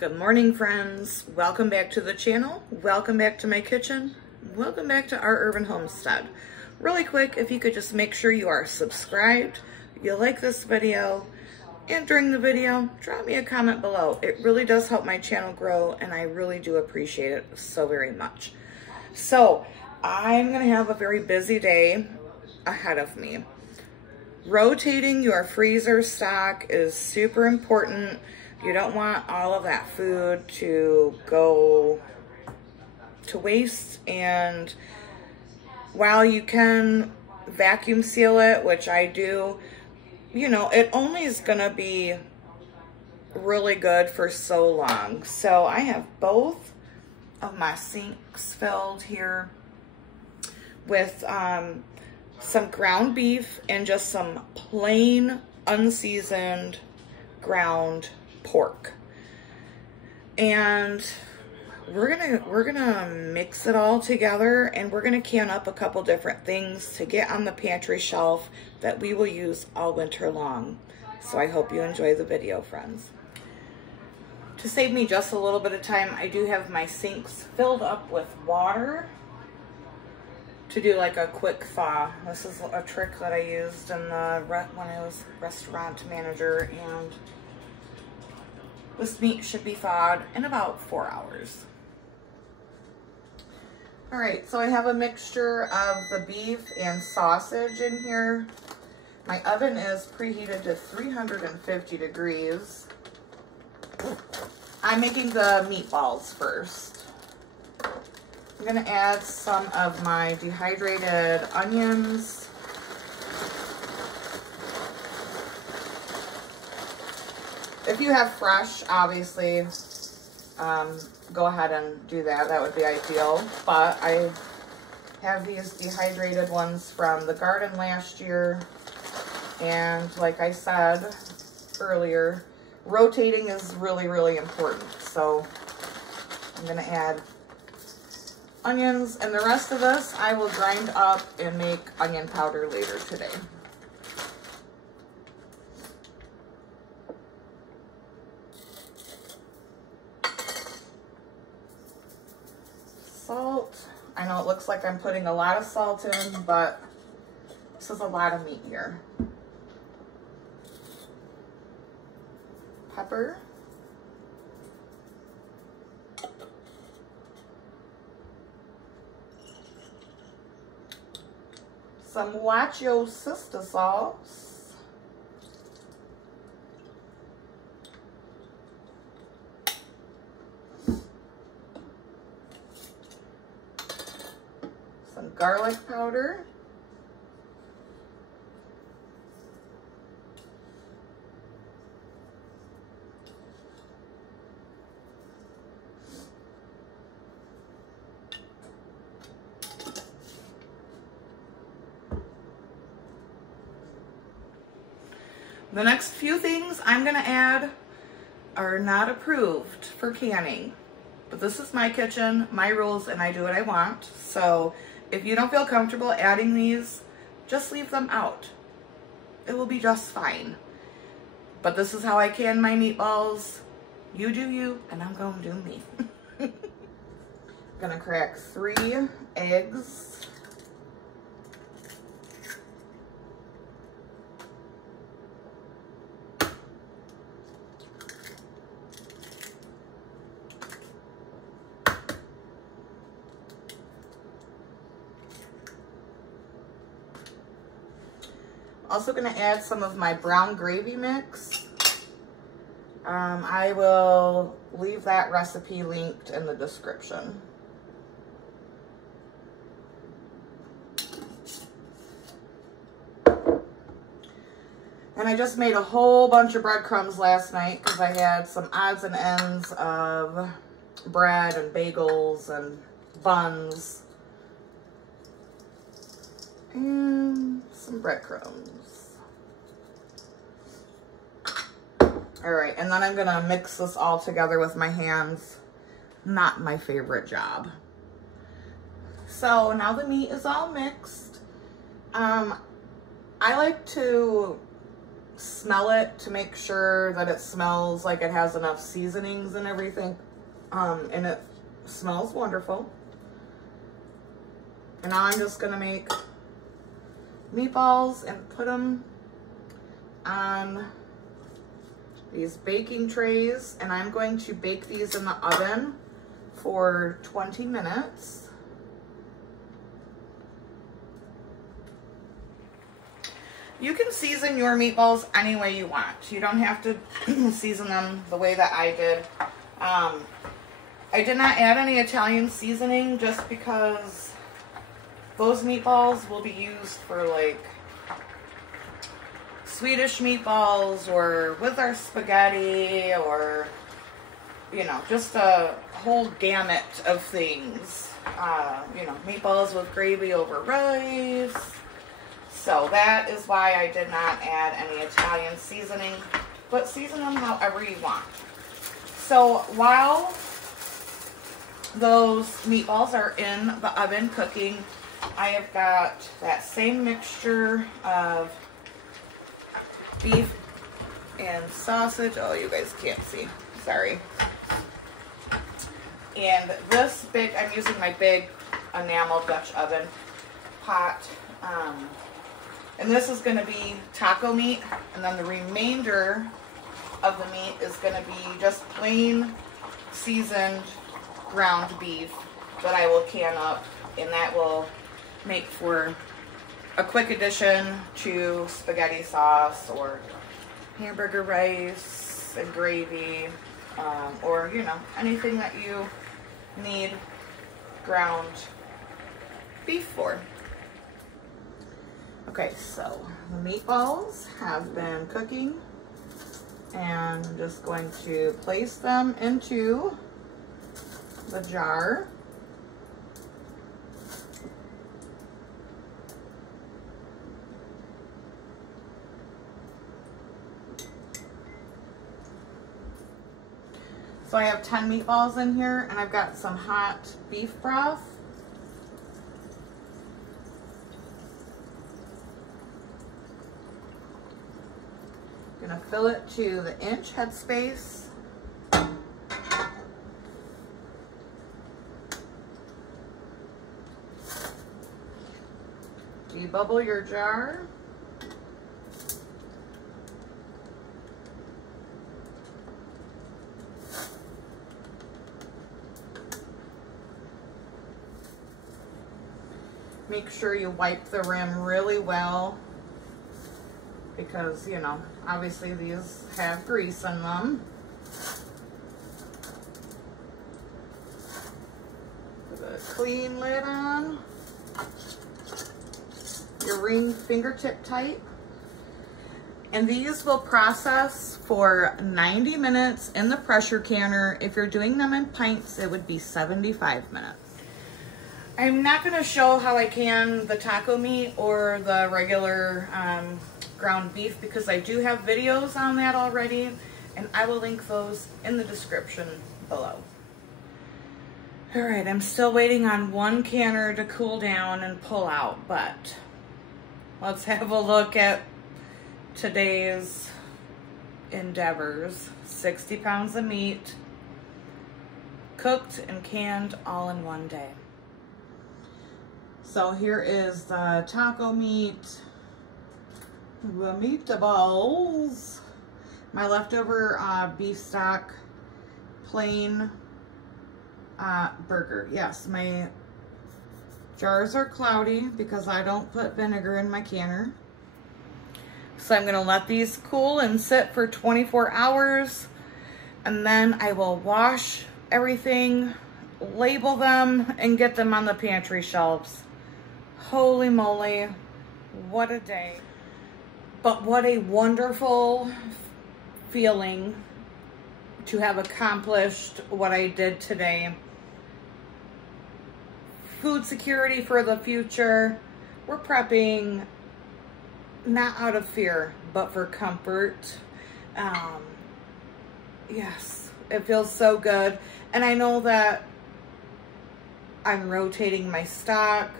Good morning, friends. Welcome back to the channel. Welcome back to my kitchen. Welcome back to our urban homestead. Really quick, if you could just make sure you are subscribed, you like this video, and during the video, drop me a comment below. It really does help my channel grow, and I really do appreciate it so very much. So, I'm gonna have a very busy day ahead of me. Rotating your freezer stock is super important. You don't want all of that food to go to waste, and while you can vacuum seal it, which I do, you know, it only is gonna be really good for so long. So I have both of my sinks filled here with some ground beef and just some plain unseasoned ground pork, and we're gonna mix it all together, and we're gonna can up a couple different things to get on the pantry shelf that we will use all winter long. So I hope you enjoy the video, friends. To save me just a little bit of time, I do have my sinks filled up with water to do like a quick thaw. This is a trick that I used in the when I was restaurant manager, and this meat should be thawed in about 4 hours. All right, so I have a mixture of the beef and sausage in here. My oven is preheated to 350 degrees. I'm making the meatballs first. I'm gonna add some of my dehydrated onions. If you have fresh, obviously, go ahead and do that. That would be ideal. But I have these dehydrated ones from the garden last year. And like I said earlier, rotating is really, really important. So I'm going to add onions. And the rest of this, I will grind up and make onion powder later today. Salt. I know it looks like I'm putting a lot of salt in, but this is a lot of meat here. Pepper. Some Wacho sister sauce. Garlic powder. The next few things I'm going to add are not approved for canning, but this is my kitchen, my rules, and I do what I want. So if you don't feel comfortable adding these, just leave them out. It will be just fine. But this is how I can my meatballs. You do you, and I'm gonna do me. I'm gonna crack 3 eggs. Also going to add some of my brown gravy mix. I will leave that recipe linked in the description. And I just made a whole bunch of breadcrumbs last night because I had some odds and ends of bread and bagels and buns. And some breadcrumbs. All right, and then I'm gonna mix this all together with my hands. Not my favorite job. So now the meat is all mixed. I like to smell it to make sure that it smells like it has enough seasonings and everything. And it smells wonderful. And now I'm just gonna make meatballs and put them on these baking trays, and I'm going to bake these in the oven for 20 minutes. You can season your meatballs any way you want. You don't have to season them the way that I did. I did not add any Italian seasoning just because those meatballs will be used for like Swedish meatballs or with our spaghetti, or, you know, just a whole gamut of things. You know, meatballs with gravy over rice. So that is why I did not add any Italian seasoning, but season them however you want. So while those meatballs are in the oven cooking, I have got that same mixture of beef and sausage. Oh, you guys can't see, sorry. And this big, I'm using my big enamel Dutch oven pot. And this is going to be taco meat, and then the remainder of the meat is going to be just plain seasoned ground beef that I will can up, and that will make for a quick addition to spaghetti sauce or hamburger rice and gravy, or, you know, anything that you need ground beef for. Okay, so the meatballs have been cooking, and I'm just going to place them into the jar. So I have 10 meatballs in here, and I've got some hot beef broth. Gonna fill it to the inch headspace. Debubble your jar. Make sure you wipe the rim really well, because, you know, obviously these have grease in them. Put a clean lid on. Your ring fingertip tight. And these will process for 90 minutes in the pressure canner. If you're doing them in pints, it would be 75 minutes. I'm not going to show how I can the taco meat or the regular ground beef, because I do have videos on that already, and I will link those in the description below. All right, I'm still waiting on one canner to cool down and pull out, but let's have a look at today's endeavors. 60 pounds of meat, cooked and canned all in one day. So here is the taco meat, the meatballs, my leftover beef stock, plain burger. Yes, my jars are cloudy because I don't put vinegar in my canner. So I'm gonna let these cool and sit for 24 hours, and then I will wash everything, label them, and get them on the pantry shelves. Holy moly, what a day. But what a wonderful feeling to have accomplished what I did today. Food security for the future. We're prepping not out of fear, but for comfort. Yes, it feels so good. And I know that I'm rotating my stock.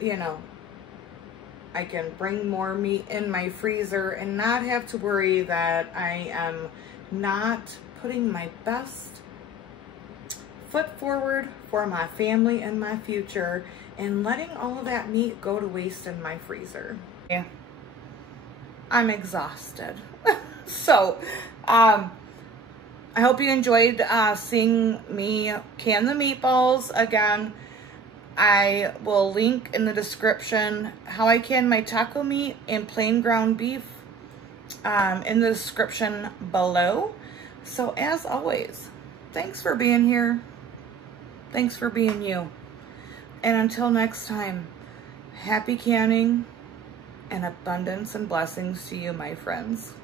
You know, I can bring more meat in my freezer and not have to worry that I am not putting my best foot forward for my family and my future and letting all of that meat go to waste in my freezer. Yeah, I'm exhausted. So, I hope you enjoyed seeing me can the meatballs again. I will link in the description how I can my taco meat and plain ground beef in the description below. So as always, thanks for being here. Thanks for being you. And until next time, happy canning and abundance and blessings to you, my friends.